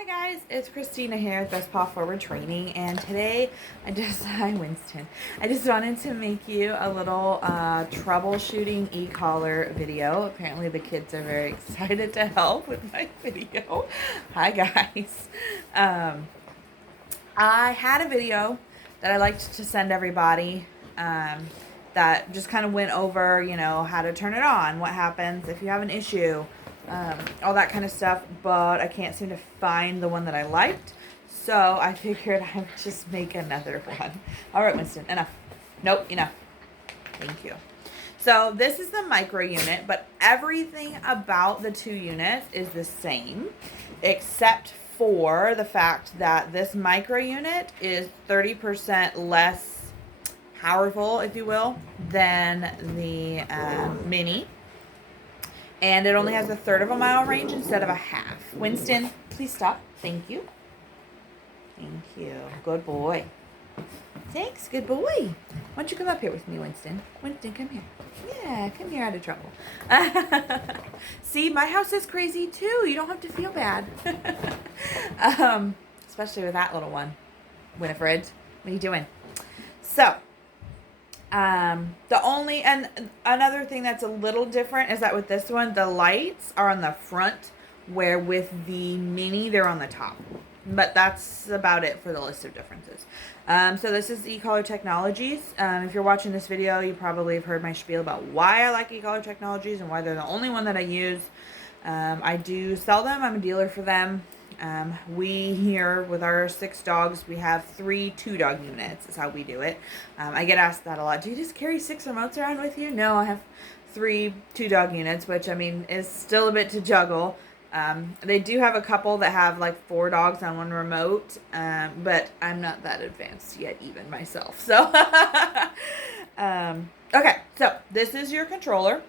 Hi guys, it's Christina here with Best Paw Forward Training, and today hi Winston. I just wanted to make you a little troubleshooting e-collar video. Apparently the kids are very excited to help with my video. Hi guys. I had a video that I liked to send everybody that just kind of went over, how to turn it on, what happens if you have an issue, all that kind of stuff, but I can't seem to find the one that I liked, so I figured I would just make another one. All right, Winston, enough. Nope, enough. Thank you. So this is the micro unit, but everything about the two units is the same, except for the fact that this micro unit is 30% less powerful, if you will, than the mini. And it only has a third of a mile range instead of a half. Winston, please stop. Thank you. Thank you. Good boy. Thanks, good boy. Why don't you come up here with me, Winston? Winston, come here. Yeah, come here out of trouble. See, my house is crazy too. You don't have to feel bad. Especially with that little one. Winifred, what are you doing? So, another thing that's a little different is that with this one, the lights are on the front, where with the mini, they're on the top. But that's about it for the list of differences. So this is Ecollar Technologies. If you're watching this video, you probably have heard my spiel about why I like Ecollar Technologies and why they're the only one that I use. I do sell them. I'm a dealer for them. We here, with our 6 dogs, we have 3 2-dog units is how we do it. I get asked that a lot. Do you just carry 6 remotes around with you? No, I have 3 2-dog units, which, I mean, is still a bit to juggle. They do have a couple that have like 4 dogs on 1 remote, but I'm not that advanced yet, even myself. So, okay, so this is your controller.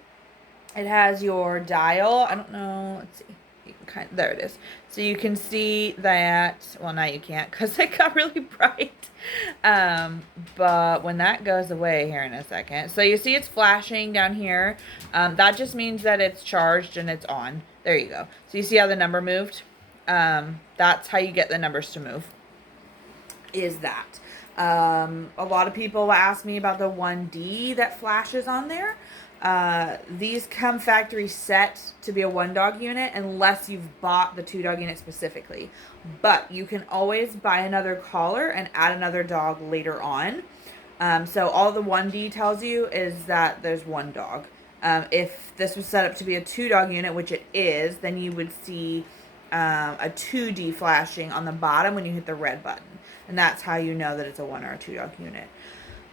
It has your dial. I don't know, let's see. You can there it is. So you can see that, well, now you can't because it got really bright. But when that goes away here in a second, so you see it's flashing down here. That just means that it's charged and it's on. There you go. So you see how the number moved? That's how you get the numbers to move, is that. A lot of people ask me about the 1D that flashes on there. These come factory set to be a 1-dog unit unless you've bought the 2-dog unit specifically. But you can always buy another collar and add another dog later on. So all the 1D tells you is that there's 1 dog. If this was set up to be a 2-dog unit, which it is, then you would see a 2D flashing on the bottom when you hit the red button. And that's how you know that it's a 1 or a 2-dog unit.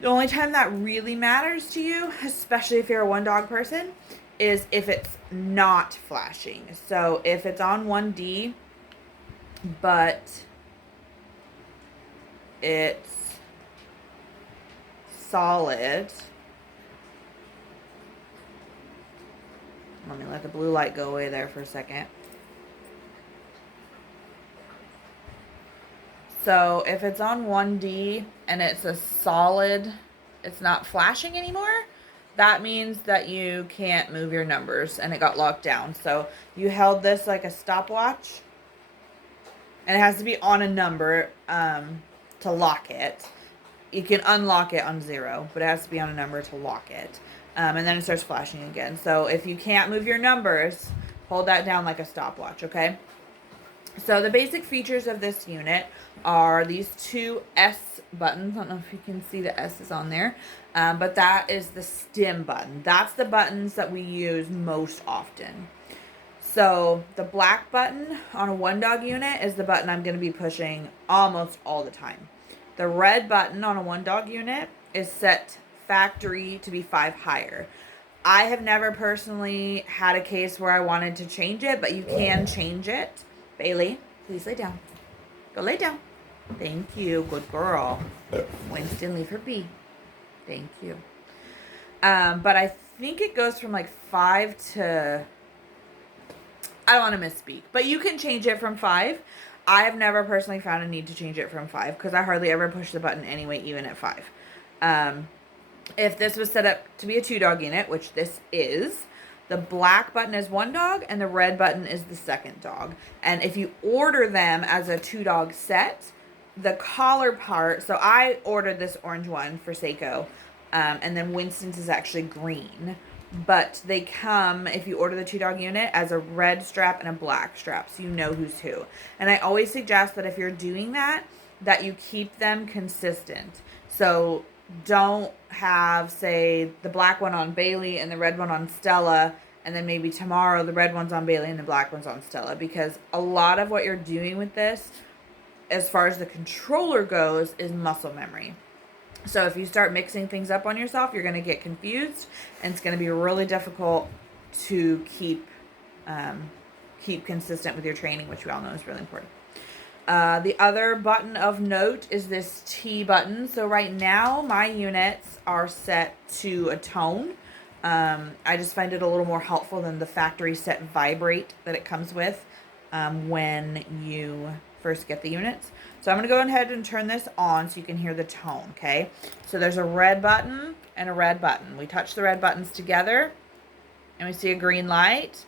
The only time that really matters to you, especially if you're a 1-dog person, is if it's not flashing. So if it's on 1D, but it's solid. Let me let the blue light go away there for a second. So if it's on 1D and it's a solid, it's not flashing anymore, that means that you can't move your numbers and it got locked down. So you held this like a stopwatch, and it has to be on a number to lock it. You can unlock it on 0, but it has to be on a number to lock it. And then it starts flashing again. So if you can't move your numbers, hold that down like a stopwatch, okay? So the basic features of this unit are these 2 S buttons. I don't know if you can see the S's on there, but that is the stim button. That's the buttons that we use most often. So the black button on a 1-dog unit is the button I'm going to be pushing almost all the time. The red button on a 1-dog unit is set factory to be 5 higher. I have never personally had a case where I wanted to change it, but you can change it. Bailey, please lay down. Go lay down. Thank you. Good girl. Winston, leave her be. Thank you. But I think it goes from like 5 to... I don't want to misspeak. But you can change it from 5. I have never personally found a need to change it from 5 because I hardly ever push the button anyway, even at 5. If this was set up to be a 2-dog unit, which this is, The black button is one dog and the red button is the second dog. And if you order them as a 2-dog set, the collar part, so I ordered this orange one for Seiko, and then Winston's is actually green. But they come, if you order the 2-dog unit, as a red strap and a black strap, so you know who's who. And I always suggest that if you're doing that you keep them consistent. So don't have, say, the black one on Bailey and the red one on Stella, and then maybe tomorrow the red one's on Bailey and the black one's on Stella, because a lot of what you're doing with this, as far as the controller goes, is muscle memory. So if you start mixing things up on yourself, you're going to get confused, and it's going to be really difficult to keep consistent with your training, which we all know is really important. The other button of note is this T button. So right now my units are set to a tone. I just find it a little more helpful than the factory set vibrate that it comes with when you first get the units. So I'm going to go ahead and turn this on so you can hear the tone, okay? So there's a red button and a red button. We touch the red buttons together and we see a green light.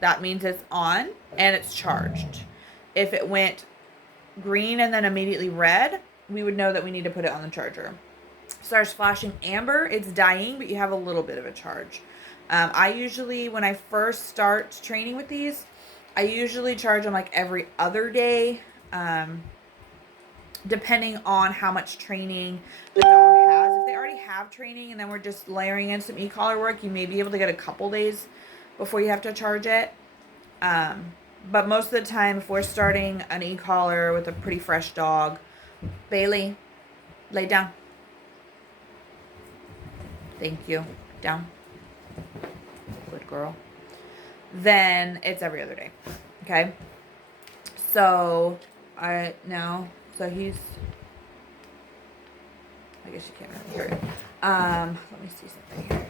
That means it's on and it's charged. If it went green and then immediately red, we would know that we need to put it on the charger. Starts flashing amber, it's dying, but you have a little bit of a charge. I usually, when I first start training with these, I usually charge them like every other day, depending on how much training the dog has. If they already have training and then we're just layering in some e-collar work, you may be able to get a couple days before you have to charge it. But most of the time, if we're starting an e-collar with a pretty fresh dog, Bailey, lay down. Thank you. Down. Good girl. Then it's every other day. Okay? So, so he's, I guess you can't really hear it. Let me see something here.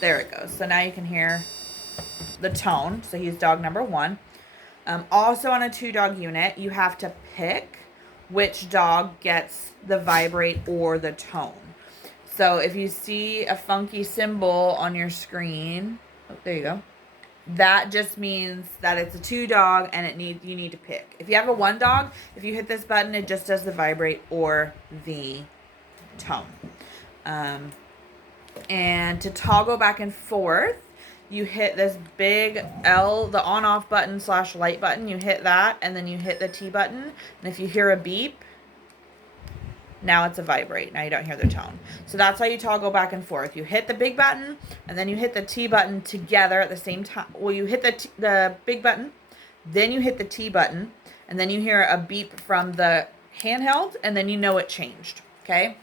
There it goes. So now you can hear the tone. So he's dog number 1. Also on a 2-dog unit, you have to pick which dog gets the vibrate or the tone. So if you see a funky symbol on your screen, oh, there you go. That just means that it's a 2-dog and you need to pick. If you have a 1-dog, if you hit this button, it just does the vibrate or the tone. And to toggle back and forth, you hit this big L, the on-off button / light button. You hit that, and then you hit the T button. And if you hear a beep, now it's a vibrate. Now you don't hear the tone. So that's how you toggle back and forth. You hit the big button, and then you hit the T button together at the same time. Well, you hit the big button, then you hit the T button, and then you hear a beep from the handheld, and then you know it changed, okay?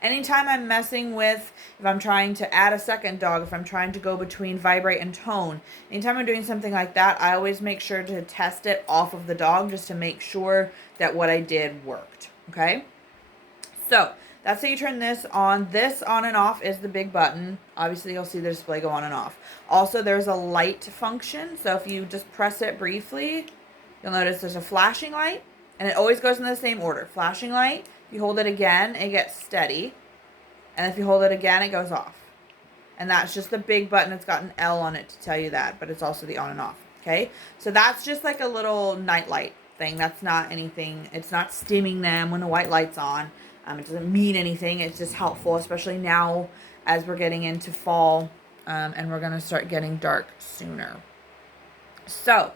Anytime I'm messing with, if I'm trying to add a second dog, if I'm trying to go between vibrate and tone, anytime I'm doing something like that, I always make sure to test it off of the dog just to make sure that what I did worked, okay? So, that's how you turn this on. This on and off is the big button. Obviously, you'll see the display go on and off. Also, there's a light function, so if you just press it briefly, you'll notice there's a flashing light, and it always goes in the same order. Flashing light. If you hold it again, it gets steady. And if you hold it again, it goes off. And that's just the big button. It's got an L on it to tell you that, but it's also the on and off. Okay? So that's just like a little night light thing. That's not anything. It's not stimming them when the white light's on. It doesn't mean anything. It's just helpful, especially now as we're getting into fall and we're going to start getting dark sooner. So,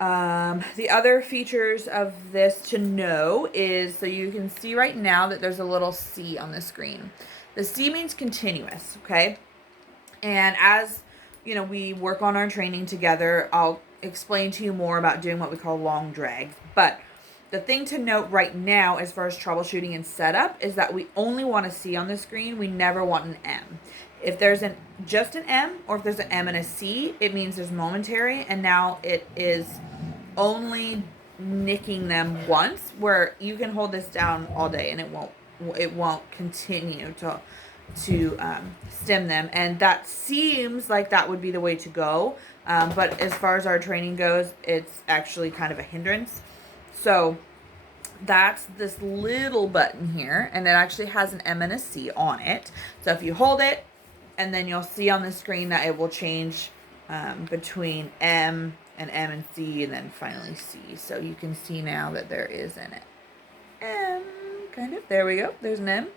the other features of this to know is, so you can see right now that there's a little C on the screen. The C means continuous, okay? And as, you know, we work on our training together, I'll explain to you more about doing what we call long drags. But the thing to note right now as far as troubleshooting and setup is that we only want a C on the screen. We never want an M. If there's just an M, or if there's an M and a C, it means there's momentary, and now it is only nicking them once, where you can hold this down all day and it won't continue to stem them. And that seems like that would be the way to go, but as far as our training goes, it's actually kind of a hindrance. So that's this little button here, and it actually has an M and a C on it. So if you hold it, and then you'll see on the screen that it will change between M and C, and then finally C. So you can see now that there is an M, kind of. There we go. There's an M.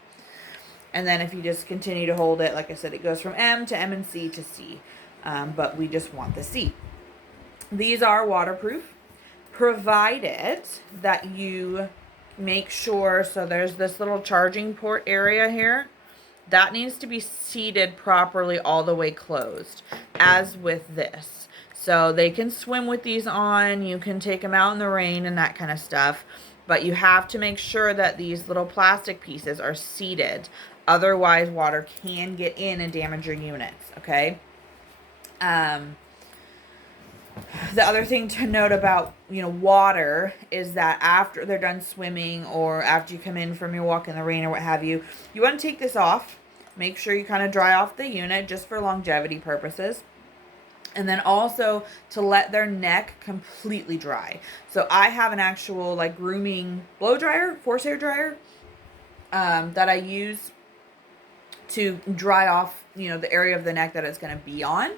And then if you just continue to hold it, like I said, it goes from M to M and C to C. But we just want the C. These are waterproof, provided that you make sure, so there's this little charging port area here. That needs to be seated properly all the way closed, as with this. So they can swim with these on, you can take them out in the rain and that kind of stuff. But you have to make sure that these little plastic pieces are seated. Otherwise, water can get in and damage your units, okay? The other thing to note about, water is that after they're done swimming or after you come in from your walk in the rain or what have you, you want to take this off. Make sure you kind of dry off the unit just for longevity purposes. And then also to let their neck completely dry. So I have an actual like grooming blow dryer, force hair dryer, that I use to dry off, the area of the neck that it's going to be on.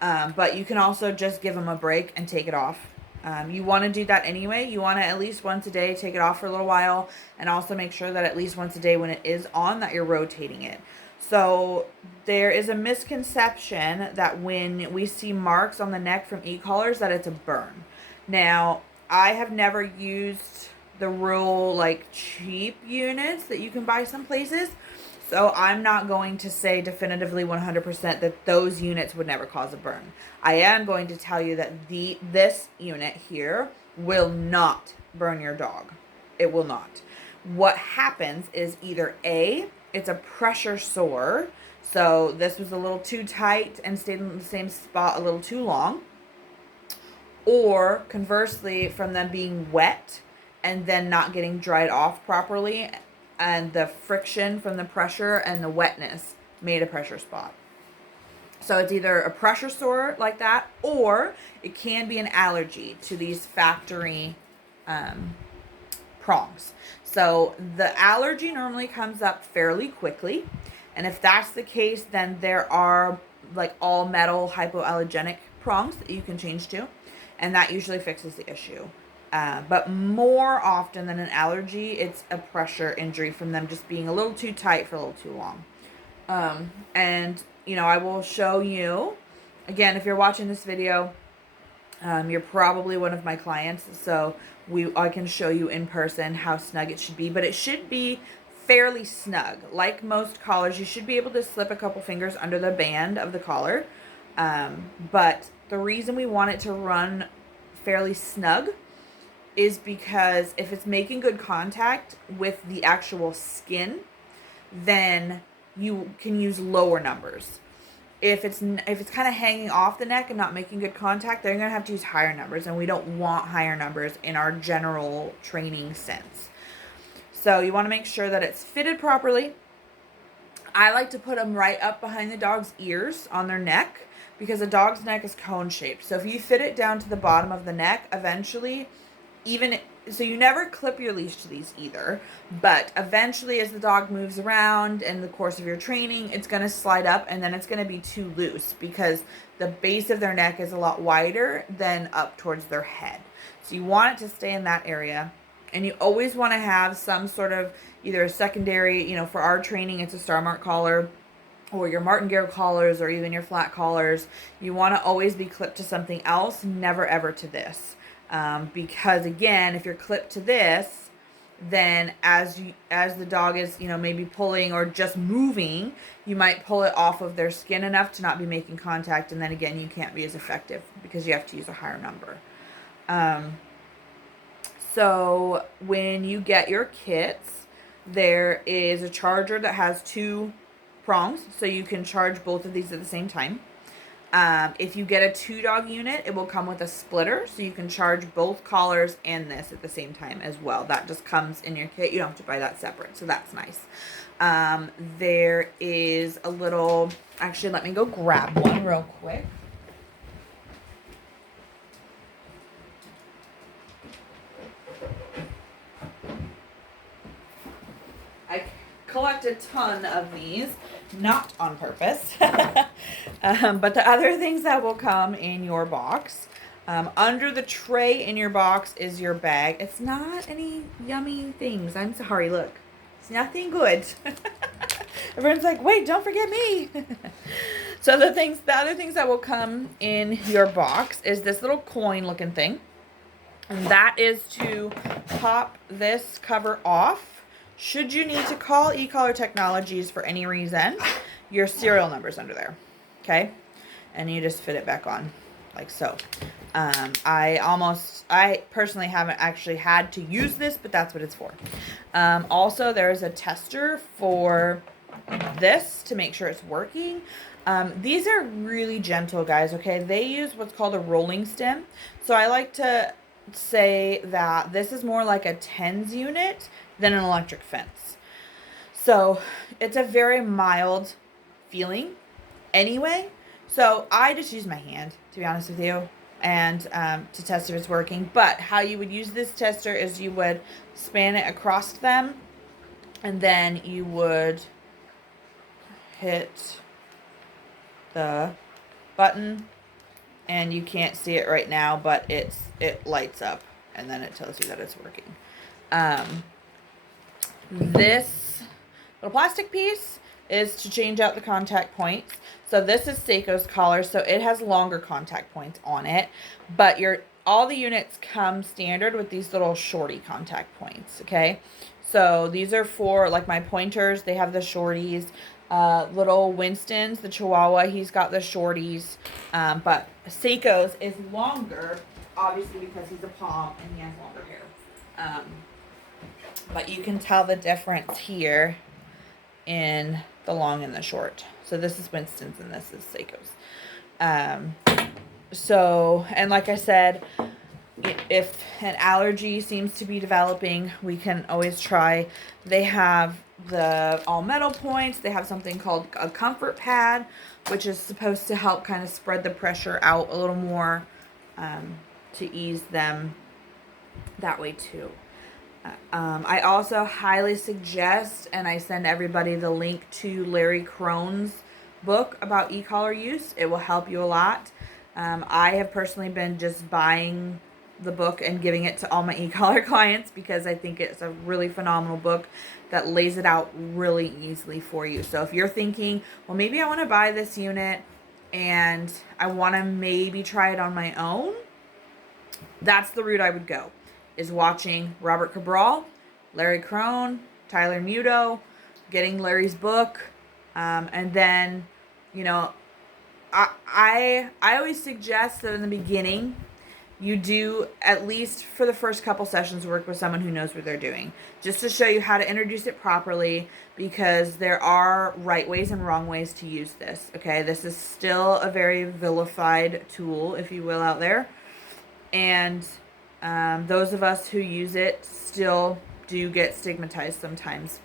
But you can also just give them a break and take it off. You want to do that anyway. You want to at least once a day take it off for a little while, and also make sure that at least once a day when it is on that you're rotating it. So there is a misconception that when we see marks on the neck from e-collars that it's a burn. Now, I have never used the real like cheap units that you can buy some places. So I'm not going to say definitively 100% that those units would never cause a burn. I am going to tell you that this unit here will not burn your dog. It will not. What happens is either A, it's a pressure sore. So this was a little too tight and stayed in the same spot a little too long. Or conversely, from them being wet and then not getting dried off properly, and the friction from the pressure and the wetness made a pressure spot. So it's either a pressure sore like that, or it can be an allergy to these factory prongs. So the allergy normally comes up fairly quickly. And if that's the case, then there are like all metal hypoallergenic prongs that you can change to. And that usually fixes the issue. But more often than an allergy, it's a pressure injury from them just being a little too tight for a little too long. And, I will show you, again, if you're watching this video, you're probably one of my clients, so I can show you in person how snug it should be. But it should be fairly snug. Like most collars, you should be able to slip a couple fingers under the band of the collar. But the reason we want it to run fairly snug is because if it's making good contact with the actual skin, then you can use lower numbers. If it's kind of hanging off the neck and not making good contact, then you're going to have to use higher numbers, and we don't want higher numbers in our general training sense. So you want to make sure that it's fitted properly. I like to put them right up behind the dog's ears on their neck, because a dog's neck is cone shaped. So if you fit it down to the bottom of the neck, eventually, so you never clip your leash to these either, but eventually as the dog moves around in the course of your training, it's going to slide up, and then it's going to be too loose because the base of their neck is a lot wider than up towards their head. So you want it to stay in that area, and you always want to have some sort of either a secondary, for our training, it's a Star Mark collar, or your martingale collars, or even your flat collars. You want to always be clipped to something else, never ever to this. Because again, if you're clipped to this, then as the dog is, maybe pulling or just moving, you might pull it off of their skin enough to not be making contact. And then again, you can't be as effective because you have to use a higher number. So when you get your kits, there is a charger that has 2 prongs, so you can charge both of these at the same time. If you get a 2-dog unit, it will come with a splitter, so you can charge both collars and this at the same time as well. That just comes in your kit. You don't have to buy that separate, so that's nice. There is a little, actually, let me go grab one real quick. collect a ton of these, not on purpose. But the other things that will come in your box, under the tray in your box is your bag. It's not any yummy things. I'm sorry, look. It's nothing good. Everyone's like, wait, don't forget me. So the other things that will come in your box is this little coin looking thing. And that is to pop this cover off. Should you need to call Ecollar Technologies for any reason, your serial number's under there. Okay? And you just fit it back on like so. I personally haven't actually had to use this, but that's what it's for. Also, there's a tester for this to make sure it's working. These are really gentle, guys, okay? They use what's called a rolling stem. So I like to say that this is more like a tens unit than an electric fence. So it's a very mild feeling anyway. So I just use my hand, to be honest with you, and to test if it's working. But how you would use this tester is you would span it across them, and then you would hit the button, and you can't see it right now, but it lights up, and then it tells you that it's working. This little plastic piece is to change out the contact points. So this is Seiko's collar, so it has longer contact points on it, but all the units come standard with these little shorty contact points, okay? So these are for, like, my pointers, they have the shorties. Little Winston's, the Chihuahua, he's got the shorties, but Seiko's is longer, obviously because he's a pom and he has longer hair. But you can tell the difference here in the long and the short. So this is Winston's and this is Seiko's. So, and like I said, if an allergy seems to be developing, we can always try. They have the all metal points. They have something called a comfort pad, which is supposed to help kind of spread the pressure out a little more, to ease them that way too. I also highly suggest, and I send everybody the link to Larry Crone's book about e-collar use. It will help you a lot. I have personally been just buying the book and giving it to all my e-collar clients because I think it's a really phenomenal book that lays it out really easily for you. So if you're thinking, well, maybe I want to buy this unit and I want to maybe try it on my own, that's the route I would go, is watching Robert Cabral, Larry Crone, Tyler Muto, getting Larry's book, and then, you know, I always suggest that in the beginning, you do, at least for the first couple sessions, work with someone who knows what they're doing, just to show you how to introduce it properly, because there are right ways and wrong ways to use this, okay? This is still a very vilified tool, if you will, out there, and those of us who use it still do get stigmatized sometimes.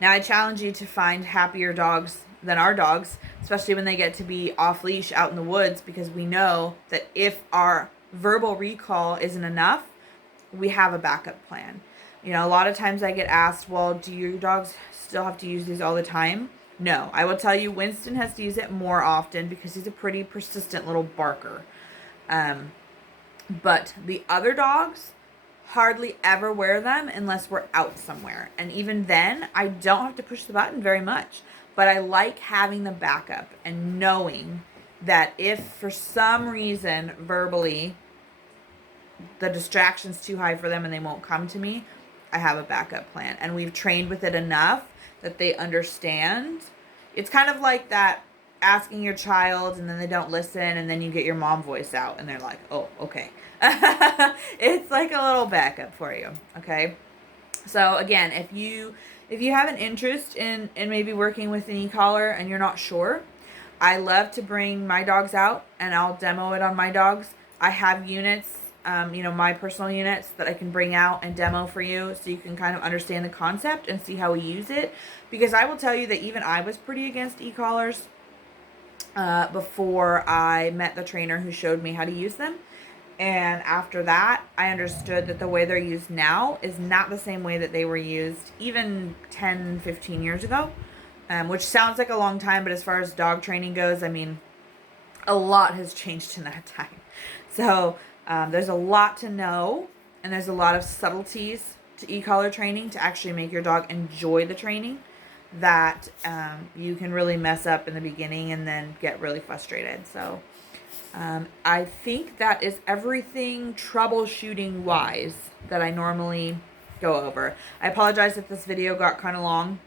Now, I challenge you to find happier dogs than our dogs, especially when they get to be off leash out in the woods, because we know that if our verbal recall isn't enough, we have a backup plan. You know, a lot of times I get asked, well, do your dogs still have to use these all the time? No, I will tell you, Winston has to use it more often because he's a pretty persistent little barker. But the other dogs hardly ever wear them unless we're out somewhere. And even then, I don't have to push the button very much. But I like having the backup and knowing that if for some reason verbally the distraction's too high for them and they won't come to me, I have a backup plan. And we've trained with it enough that they understand. It's kind of like that asking your child and then they don't listen and then you get your mom voice out and they're like, oh, okay. It's like a little backup for you, okay? So again, if you have an interest in maybe working with an e-collar and you're not sure, I love to bring my dogs out and I'll demo it on my dogs. I have units, my personal units that I can bring out and demo for you so you can kind of understand the concept and see how we use it. Because I will tell you that even I was pretty against e-collars before I met the trainer who showed me how to use them. And after that, I understood that the way they're used now is not the same way that they were used even 10, 15 years ago, which sounds like a long time, but as far as dog training goes, I mean, a lot has changed in that time. So there's a lot to know, and there's a lot of subtleties to e-collar training to actually make your dog enjoy the training that you can really mess up in the beginning and then get really frustrated. So I think that is everything troubleshooting wise that I normally go over. I apologize if this video got kind of long,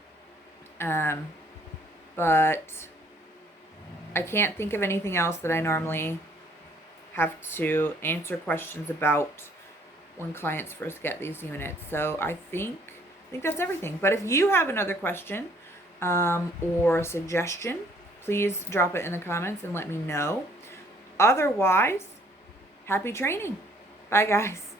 but I can't think of anything else that I normally have to answer questions about when clients first get these units. So I think that's everything. But if you have another question or a suggestion, please drop it in the comments and let me know. Otherwise, happy training. Bye, guys.